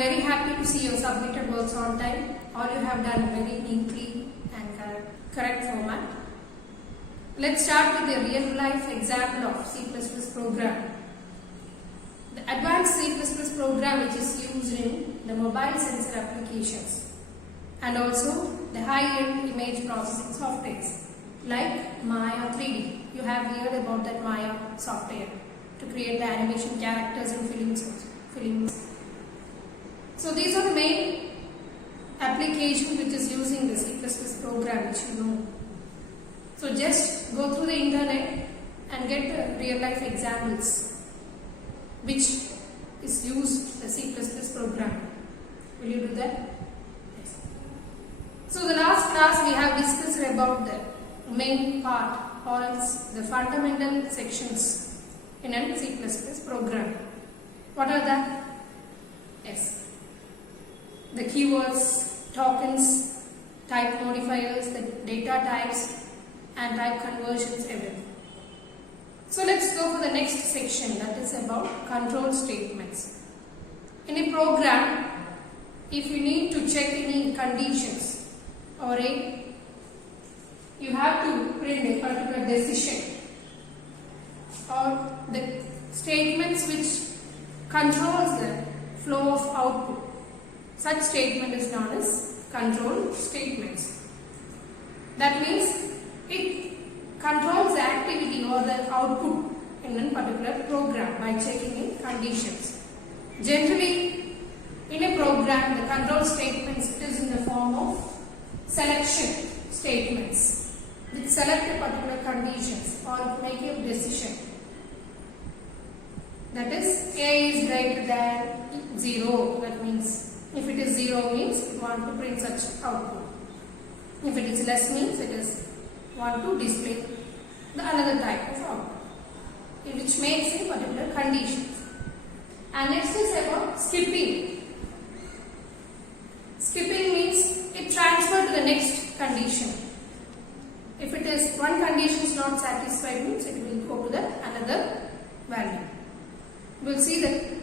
very happy to see your submitted works on time. All you have done very neatly and correct format. Let's start with the real life example of C++ program. The advanced C++ program which is used in the mobile sensor applications and also the high-end image processing softwares like Maya 3D. You have heard about that Maya software to create the animation characters and films. So these are the main application which is using the C++ program which you know. So just go through the internet and get the real life examples which is used the C++ program. Will you do that? Yes. So the last class we have discussed about the main part or else the fundamental sections in a C++ program. What are that? Yes. The keywords, tokens, type modifiers, the data types and type conversions, everything. So let's go for the next section, that is about control statements. In a program, if you need to check any conditions or you have to print a particular decision or the statements which controls the flow of output. Such statement is known as control statements. That means it controls the activity or the output in a particular program by checking in conditions. Generally, in a program, the control statements is in the form of selection statements which select a particular conditions or make a decision. That is, A is greater than 0. That means if it is 0 means it want to print such output. If it is less means it is want to display the another type of output, which makes a particular condition. And next is about skipping. Skipping means it transfers to the next condition. If it is one condition is not satisfied means it will go to the another value. We will see the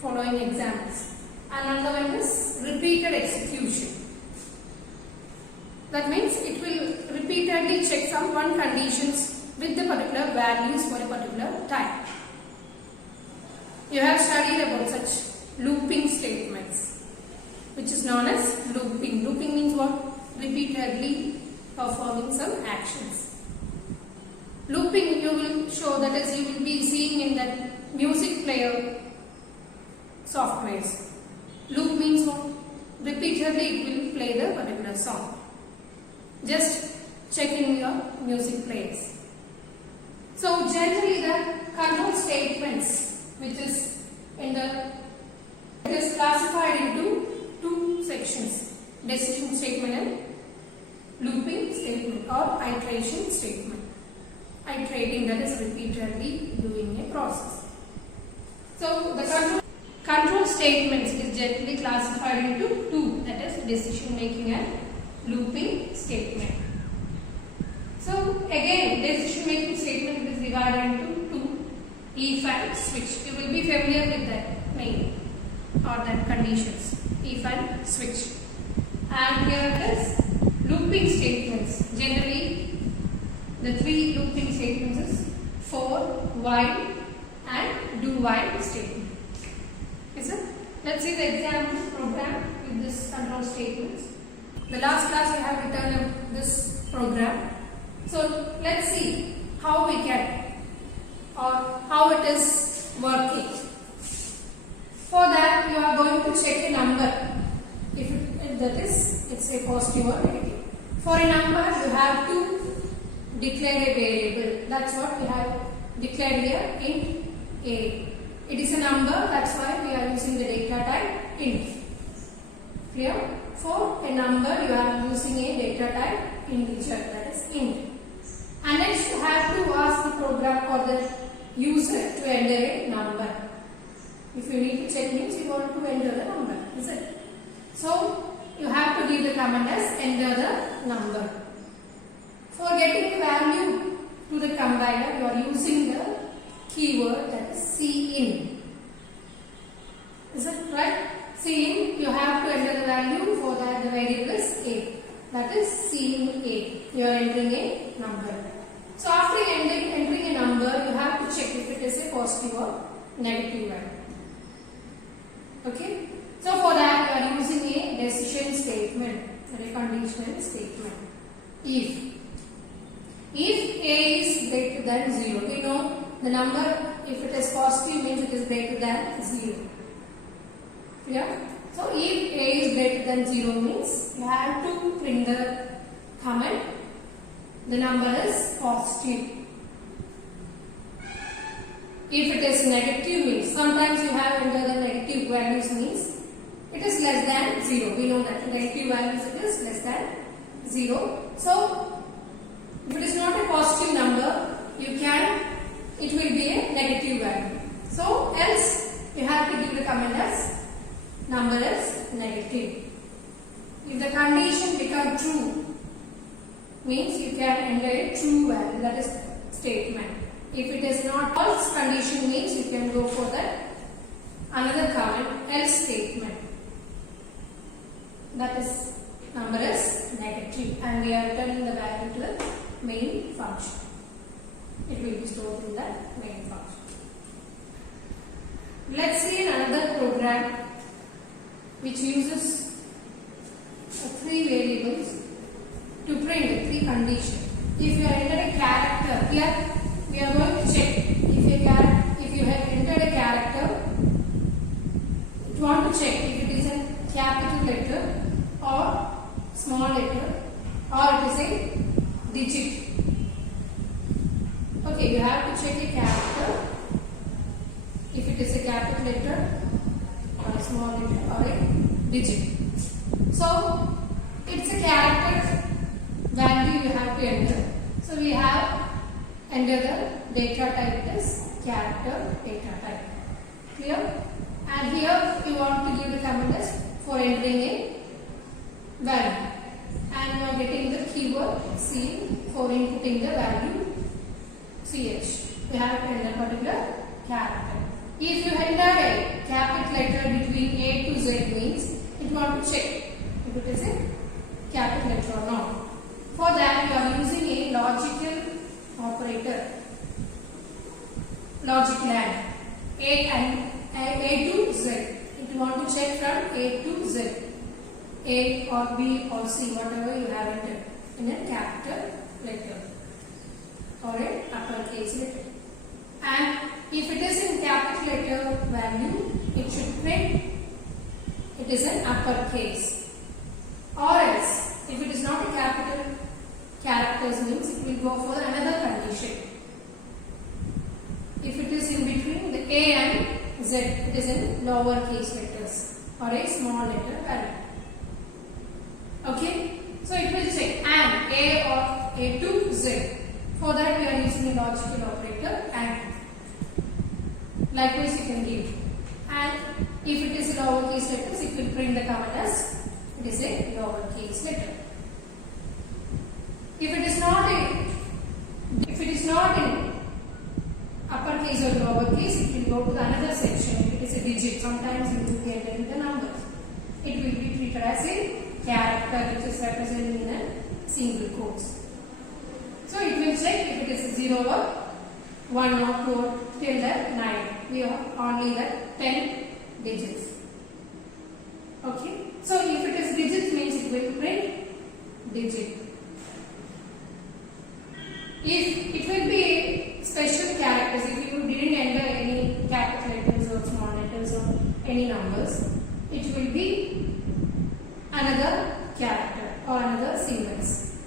following examples. Another one is repeated execution. That means it will repeatedly check some one conditions with the particular values for a particular time. You have studied about such looping statements, which is known as looping. Looping means what? Repeatedly performing some actions. Looping you will show, that is you will be seeing in that music player softwares. Loop means what? Repeatedly it will play the particular song. Just check in your music players. So generally the control statements which is it is classified into two sections, decision statement and looping statement or iteration statement. Iterating, that is repeatedly doing a process. So the control statements is generally classified into two, that is decision making and looping statement. So again, decision making statement is divided into two, if and switch. You will be familiar with that name or that conditions, if and switch. And here it is looping statements. Generally the three looping statements is for, while and do while statement. Is it? Let's see the example program with this control statements. The last class we have written this program. So let's see how we can or how it is working. For that you are going to check a number. If that is, it's a positive or negative. For a number you have to declare a variable. That's what we have declared here in A. It is a number, that's why we are using the data type int. Clear? For a number you are using a data type integer, that is int. And next you have to ask the program or the user to enter a number. If you need to check means you want to enter the number, is it? So you have to give the command as enter the number. For getting the value to the compiler you are using the keyword, that is cin. Is it right? See, you have to enter the value for that the variable is a. That is C in A. You are entering a number. So after entering a number, you have to check if it is a positive or negative value. Okay. So for that, you are using a decision statement or a conditional statement. If A is greater than 0, we know the number, if it is positive, means it is greater than 0. Clear? So if A is greater than 0 means you have to print the comment, the number is positive. If it is negative means, sometimes you have entered the negative values means it is less than 0. We know that negative values it is less than 0. So if it is not a positive number, it will be a negative value. So else you have to give the comment as number is negative. If the condition becomes true, means you can enter a true value, that is statement. If it is not false condition means you can go for the another comment, else statement. That is number is negative and we are returning the value to the main function. It will be stored in the main function. Let's see another program which uses 3 variables to print 3 conditions. If you have entered a character, here we are going to check if you have entered a character, you want to check if it is a capital letter or small letter or it is a digit. Okay, you have to check a character if it is a capital letter or a small letter or a digit. So it's a character value you have to enter. So we have entered the data type as character data type. Clear? And here you want to give the command as for entering a value. And you are getting the keyword C for inputting the value CH. You have to enter a particular character. If you enter a capital letter between A to Z means it want to check if it is a capital letter or not. For that you are using a logical operator, logic land, A to Z. If you want to check from A to Z, A or B or C, whatever you have entered in a capital letter or a uppercase letter. And if it is in capital letter value, it should print it is an uppercase. Or else, if it is not a capital characters means it will go for another condition. If it is in between the A and Z, it is in lowercase letters or a small letter value. Okay, so it will check and A or A to Z. For that we are using a logical operator and likewise you can give. And if it is lowercase letters, it will print the command as it is a lowercase letter. If it is not in uppercase or lowercase, it will go to another section. If it is a digit, sometimes you will get into the numbers. It will be treated as a character which is represented in a single quotes. So it will check if it is 0 or 1 or 2 or till the 9. We have only the 10 digits. Okay. So if it is digits means it will print digit. If it will be special characters, if you didn't enter any capital letters or small letters or any numbers, it will be another character or another symbols.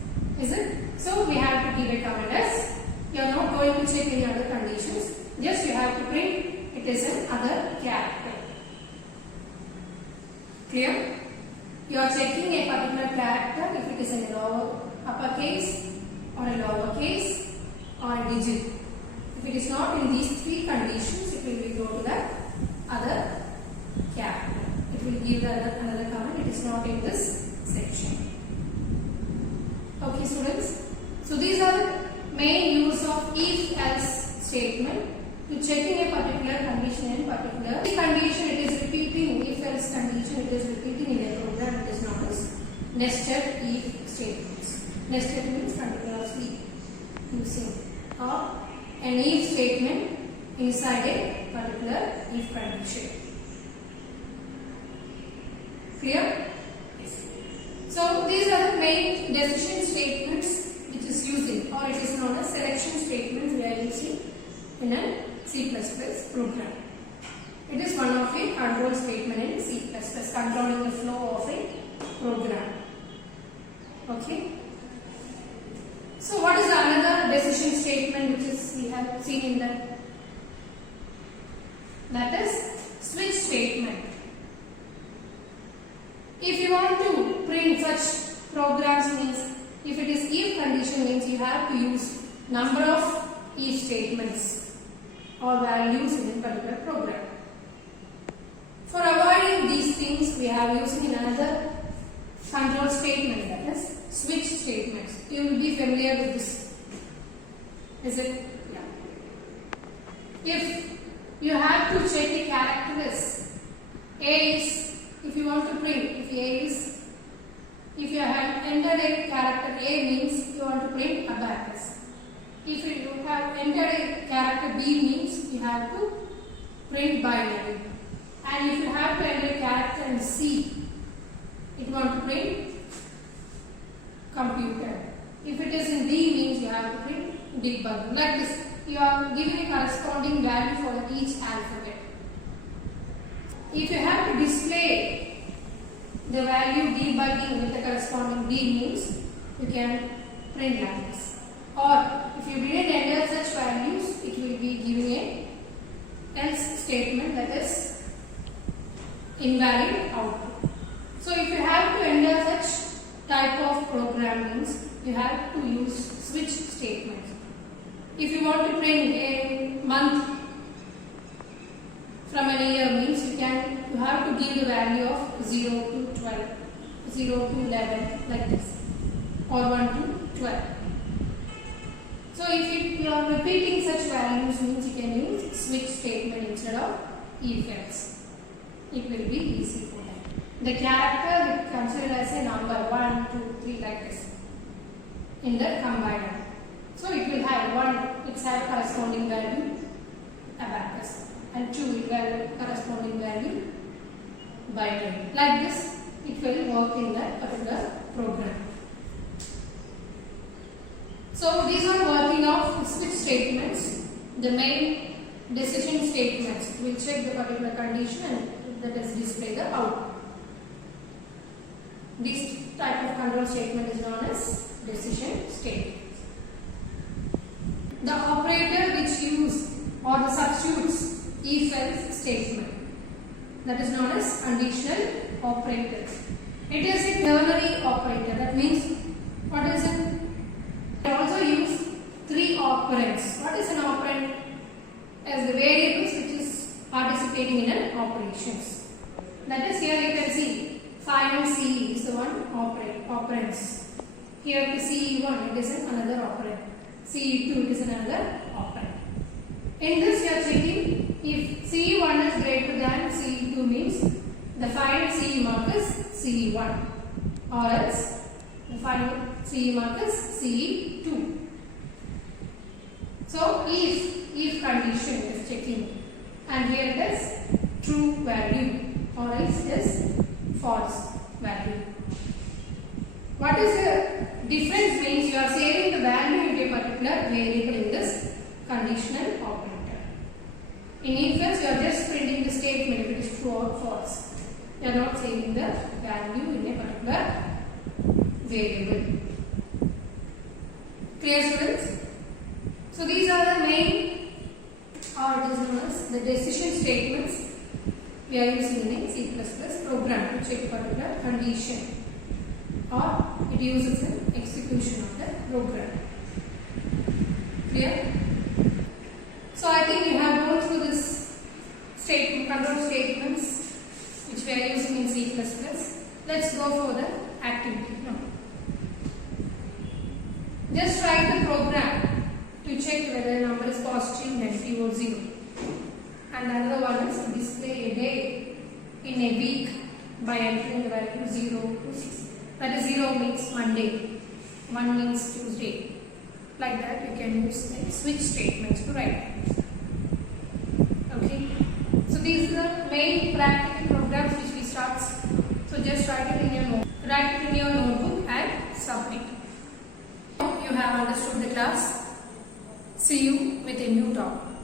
Is it? So we have to give a command as you are not going to check any other conditions. Just you have to print it is an other character. Clear? You are checking a particular character if it is in a lower uppercase or a lowercase or a digit. If it is not in these 3 conditions, it will go to the other character. It will give the another command. It is not in this section. Okay, students. So these are the main use of if-else statement to checking a particular condition in particular. If condition it is repeating if-else condition it is repeating in a program, it is known as nested if statements. Nested means continuously using or an if statement inside a particular if condition. Clear? Yes. So these are the main decision statements which is using, or it is known as selection statements we are using in a C++ program. It is one of a control statement in C++, controlling the flow of a program. Okay. So what is another decision statement which is we have seen in that? That is switch statement. If you want to print such programs, means if it is if condition, means you have to use number of if statements or values in a particular program. For avoiding these things, we have using another control statement, that is switch statements. You will be familiar with this. Is it? Yeah. If you have to check the characters, A is, if you want to print, if A is, if you have entered a character A, means you want to print abacus. If you have entered a character B, means you have to print binary. And if you have to enter a character in C, it want to print computer. If it is in D, means you have to print debug. Like this, you are giving a corresponding value for each alphabet. If you have to display the value debugging with the corresponding D, means you can print like this. Or if you didn't enter such values, it will be giving a else statement, that is invalid output. So if you have to enter such type of programs, you have to use switch statements. If you want to print a month from an year, means you have to give the value of 0 to 12, 0 to 11, like this, or 1 to 12. So if you are repeating such values, means you can use switch statement instead of if else. It will be easy for them. The character we consider as a number 1, 2, 3, like this in the combiner. So it will have 1, it has corresponding value abacus, and 2 it will have corresponding value binary. Like this, it will work in that particular program. So these are working of switch statements. The main decision statements will check the particular condition and that is display the output. This type of control statement is known as decision statement. The operator which use or the substitutes if else statement, that is known as conditional operator. It is a ternary operator. That means, what is it? We also use 3 operands. What is an operand? As the variables which is participating in an operations. That is, here you can see phi and ce is the one operands. Here to ce1 it is another operand. ce2 it is another operand. In this you are checking if ce1 is greater than ce2, means the final ce mark is ce1, or else the final ce mark is ce2. So if condition is checking, and here it is true value, or else it is false value. What is the difference? Means you are saving the value into a particular variable in this conditional operator. In if else you are just printing the statement if it is true or false. You are not saving the value in a particular variable. Clear, students? So these are the main, or it is known as the decision statements we are using in C++ program to check a particular condition, or it uses an execution of the program. Clear? So I think you have gone through this control statements which we are using in C++. Let's go for the activity now. Just write the program to check whether the number is positive, negative or 0. And another one is to display a day in a week by entering the value 0 to 6. That is 0 means Monday, 1 means Tuesday. Like that you can use the switch statements to write. Okay. So these are the main practical programs which we start. So just write it in your notebook and submit. You have understood the class. See you with a new topic.